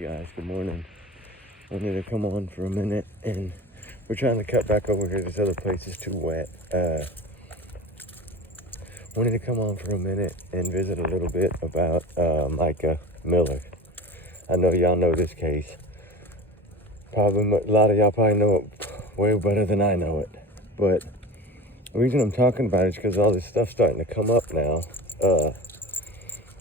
Guys, good morning. Wanted to come on for a minute, and we're trying to cut back over here. This other place is too wet. Wanted to come on for a minute and visit a little bit about Mica Miller. I know y'all know this case. Probably a lot of y'all probably know it way better than I know it. But the reason I'm talking about it is because all this stuff's starting to come up now.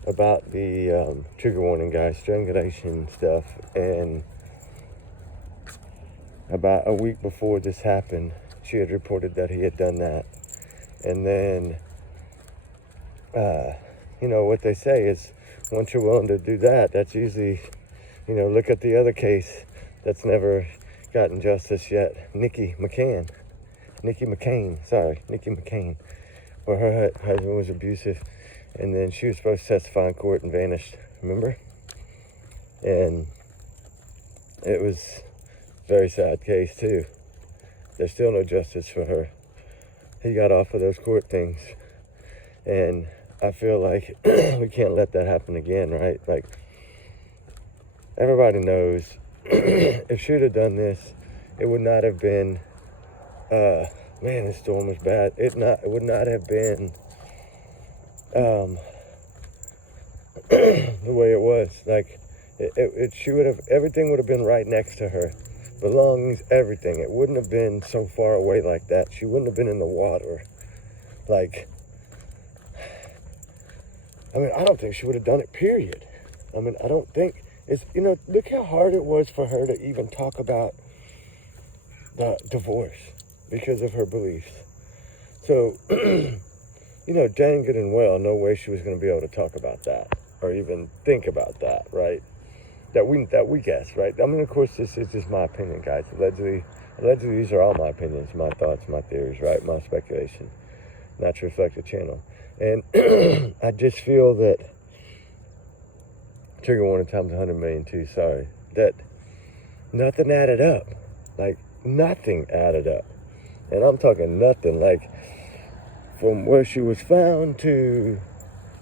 About the trigger warning, guys, strangulation stuff. And about a week before this happened, she had reported that he had done that. And then, what they say is once you're willing to do that, that's usually, look at the other case that's never gotten justice yet. Nikki McCain, where her husband was abusive. And then she was supposed to testify in court and vanished, remember? And it was a very sad case, too. There's still no justice for her. He got off of those court things. And I feel like we can't let that happen again, right? Like, everybody knows if she would have done this, it would not have been, man, this storm was bad. It would not have been the way it was. Like she would have, everything would have been right next to her, belongings, everything. It wouldn't have been so far away like that. She wouldn't have been in the water. Like, I don't think she would have done it, period. I don't think it's, look how hard it was for her to even talk about the divorce because of her beliefs. So dang good and well, no way she was going to be able to talk about that or even think about that, right? That we guess, right? Of course, this is just my opinion, guys. Allegedly, these are all my opinions, my thoughts, my theories, right? My speculation, not to reflect the channel. And I just feel that trigger warning times 100 million too. Sorry, that nothing added up, like nothing added up, and I'm talking nothing, like. From where she was found to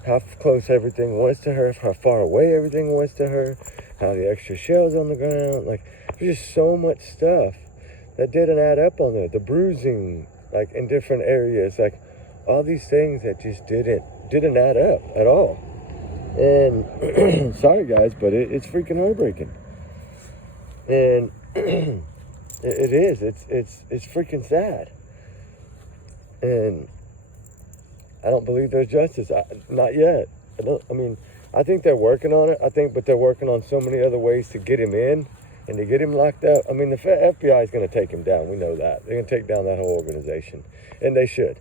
how close everything was to her, how far away everything was to her, how the extra shells on the ground, like there's just so much stuff that didn't add up on there. The bruising, like in different areas, like all these things that just didn't add up at all. And sorry guys, but it's freaking heartbreaking. And it is. It's freaking sad. And I don't believe there's justice. Not yet. I think they're working on it. But they're working on so many other ways to get him in and to get him locked up. The FBI is going to take him down. We know that. They're going to take down that whole organization. And they should.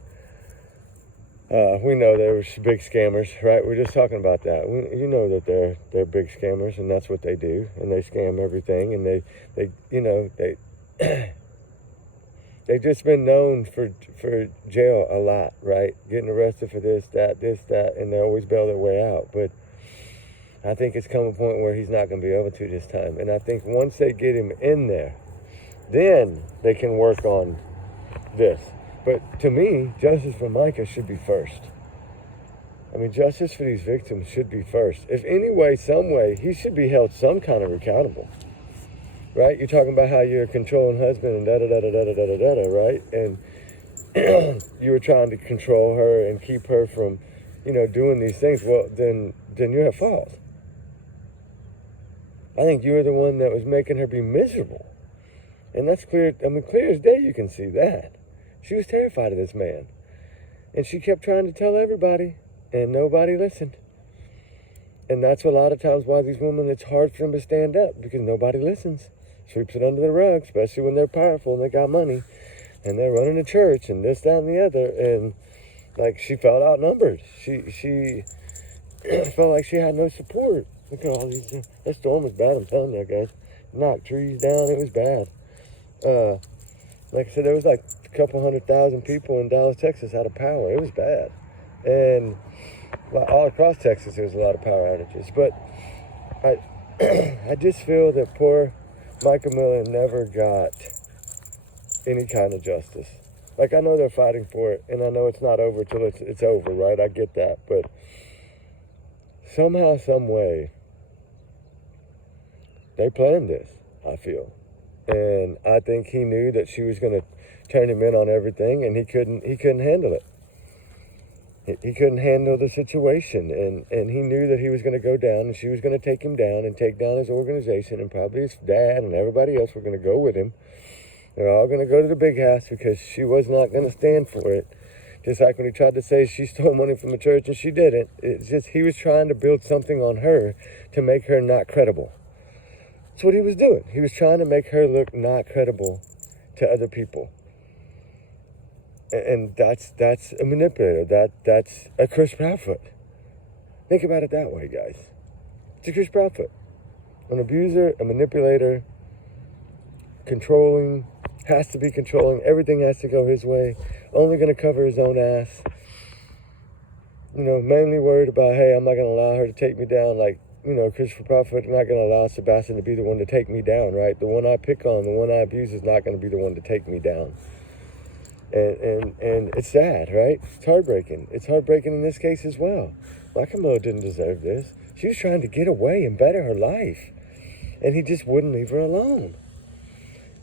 We know there were big scammers, right? We're just talking about that. You know that they're big scammers, and that's what they do. And they scam everything. And they they've just been known for jail a lot, right? Getting arrested for this, that, and they always bail their way out. But I think it's come a point where he's not going to be able to this time. And I think once they get him in there, then they can work on this. But to me, justice for Mica should be first. Justice for these victims should be first. If any way, some way, he should be held some kind of accountable. Right? You're talking about how you're a controlling husband and da-da-da-da-da-da-da-da, right? And you were trying to control her and keep her from, doing these things. Well, then you're at fault. I think you were the one that was making her be miserable. And that's clear. Clear as day, you can see that. She was terrified of this man. And she kept trying to tell everybody, and nobody listened. And that's a lot of times why these women, it's hard for them to stand up, because nobody listens. Sweeps it under the rug, especially when they're powerful and they got money and they're running a church and this, that, and the other. And like, she felt outnumbered. She felt like she had no support. Look at all these. That storm was bad, I'm telling you guys. Knocked trees down, it was bad. Like I said, there was like a couple 100,000 people in Dallas, Texas out of power. It was bad. And all across Texas, there was a lot of power outages. But I just feel that poor Mica Miller never got any kind of justice. Like, I know they're fighting for it, and I know it's not over till it's over, right? I get that. But somehow, some way, They planned this, I feel. And I think he knew that she was going to turn him in on everything, and he couldn't handle it. He couldn't handle the situation, and he knew that he was going to go down, and she was going to take him down and take down his organization, and probably his dad and everybody else were going to go with him. They're all going to go to the big house because she was not going to stand for it. Just like when he tried to say she stole money from the church and she didn't. It's just he was trying to build something on her to make her not credible. That's what he was doing. He was trying to make her look not credible to other people. And that's a manipulator. That's a Chris Proudfoot. Think about it that way, guys. It's a Chris Proudfoot. An abuser, a manipulator, controlling, has to be controlling. Everything has to go his way. Only going to cover his own ass. You know, mainly worried about, hey, I'm not going to allow her to take me down. Like, you know, Christopher Prophet, I'm not going to allow Sebastian to be the one to take me down, right? The one I pick on, the one I abuse is not going to be the one to take me down. And it's sad, right? It's heartbreaking. It's heartbreaking in this case as well. Mica didn't deserve this. She was trying to get away and better her life. And he just wouldn't leave her alone.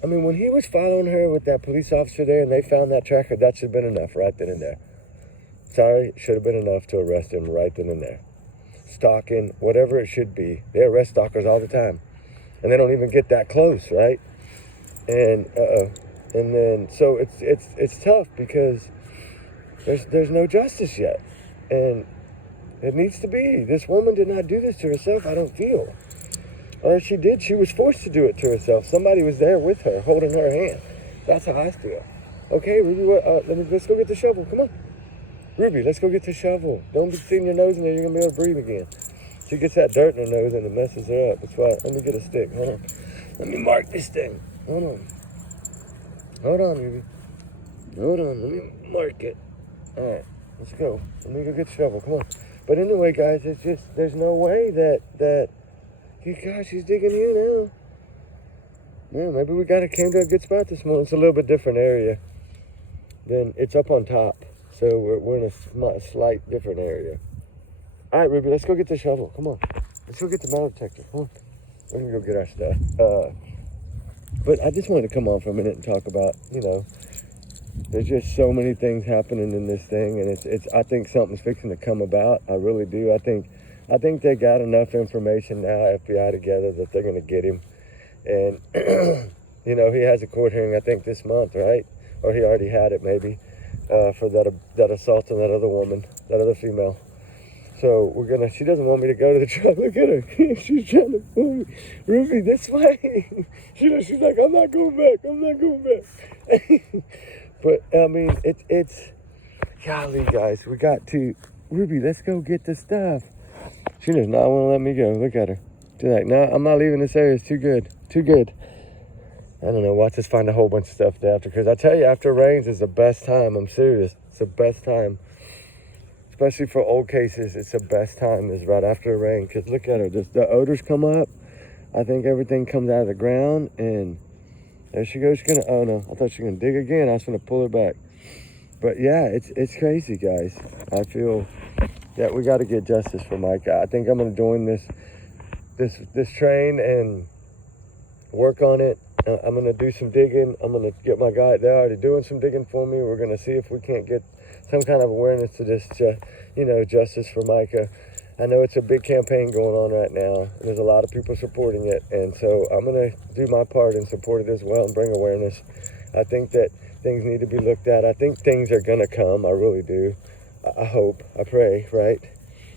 I mean, when he was following her with that police officer there and they found that tracker, that should have been enough right then and there. Sorry, it should have been enough to arrest him right then and there. Stalking, whatever it should be. They arrest stalkers all the time. And they don't even get that close, right? And then, so it's tough because there's no justice yet. And it needs to be. This woman did not do this to herself, I don't feel. Or if she did, she was forced to do it to herself. Somebody was there with her, holding her hand. That's how I feel. Okay, Ruby, let's go get the shovel. Come on. Ruby, let's go get the shovel. Don't be sticking your nose in there. You're going to be able to breathe again. She gets that dirt in her nose and it messes her up. That's why. Let me get a stick. Hold on. Let me mark this thing. Hold on. Hold on, Ruby. Hold on. Let me mark it. All right. Let's go. Let me go get the shovel. Come on. But anyway, guys, it's just, there's no way that gosh, he's digging in now. Yeah, maybe we came to a good spot this morning. It's a little bit different area. Then it's up on top. So we're in a slight different area. All right, Ruby, let's go get the shovel. Come on. Let's go get the metal detector. Come on. We're going to go get our stuff. But I just wanted to come on for a minute and talk about, you know, there's just so many things happening in this thing. And it's I think something's fixing to come about. I really do. I think they got enough information now, FBI together, that they're going to get him. And, you know, he has a court hearing, I think, this month, right? Or he already had it, maybe, for that assault on that other woman, that other female. So she doesn't want me to go to the trial. Look at her. She's trying to pull me. Ruby, this way. She's like, I'm not going back. But, I mean, it's, golly, guys, we got to, Ruby, let's go get the stuff. She does not want to let me go. Look at her. She's like, no, I'm not leaving this area. It's too good. Too good. I don't know. Watch us find a whole bunch of stuff after. Because I tell you, after it rains is the best time. I'm serious. It's the best time. Especially for old cases, it's the best time is right after the rain. Because look at her. The odors come up. I think everything comes out of the ground. And there she goes. She's going to, oh no. I thought she was going to dig again. I was going to pull her back. But yeah, it's crazy, guys. I feel that we got to get justice for Mica. I think I'm going to join this train and work on it. I'm going to do some digging. I'm going to get my guy. They're already doing some digging for me. We're going to see if we can't get some kind of awareness to this, you know, justice for Mica. I know it's a big campaign going on right now. There's a lot of people supporting it. And so I'm going to do my part and support it as well and bring awareness. I think that things need to be looked at. I think things are going to come. I really do. I hope, I pray, right?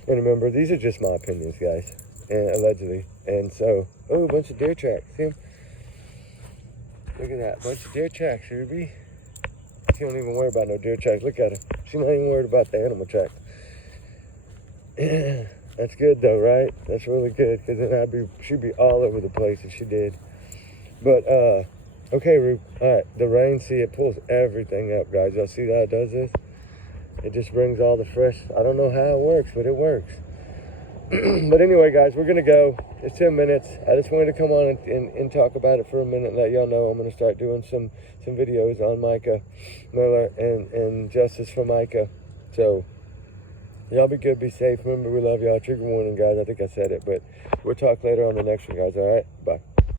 And remember, these are just my opinions, guys, and allegedly. And so, oh, a bunch of deer tracks. See them? Look at that, bunch of deer tracks, Ruby. She don't even worry about no deer tracks. Look at her. She's not even worried about the animal tracks. That's good, though, right? That's really good, because then she'd be all over the place if she did. But, okay, Rube. All right, the rain, see, it pulls everything up, guys. Y'all see how it does this? It just brings all the fresh, I don't know how it works, but it works. But anyway, guys, we're going to go. It's 10 minutes. I just wanted to come on and talk about it for a minute and let y'all know I'm going to start doing some videos on Mica Miller and justice for Mica. So Y'all be good, be safe. Remember, we love y'all. Trigger warning, guys. I think I said it, but we'll talk later on the next one, guys. All right? Bye.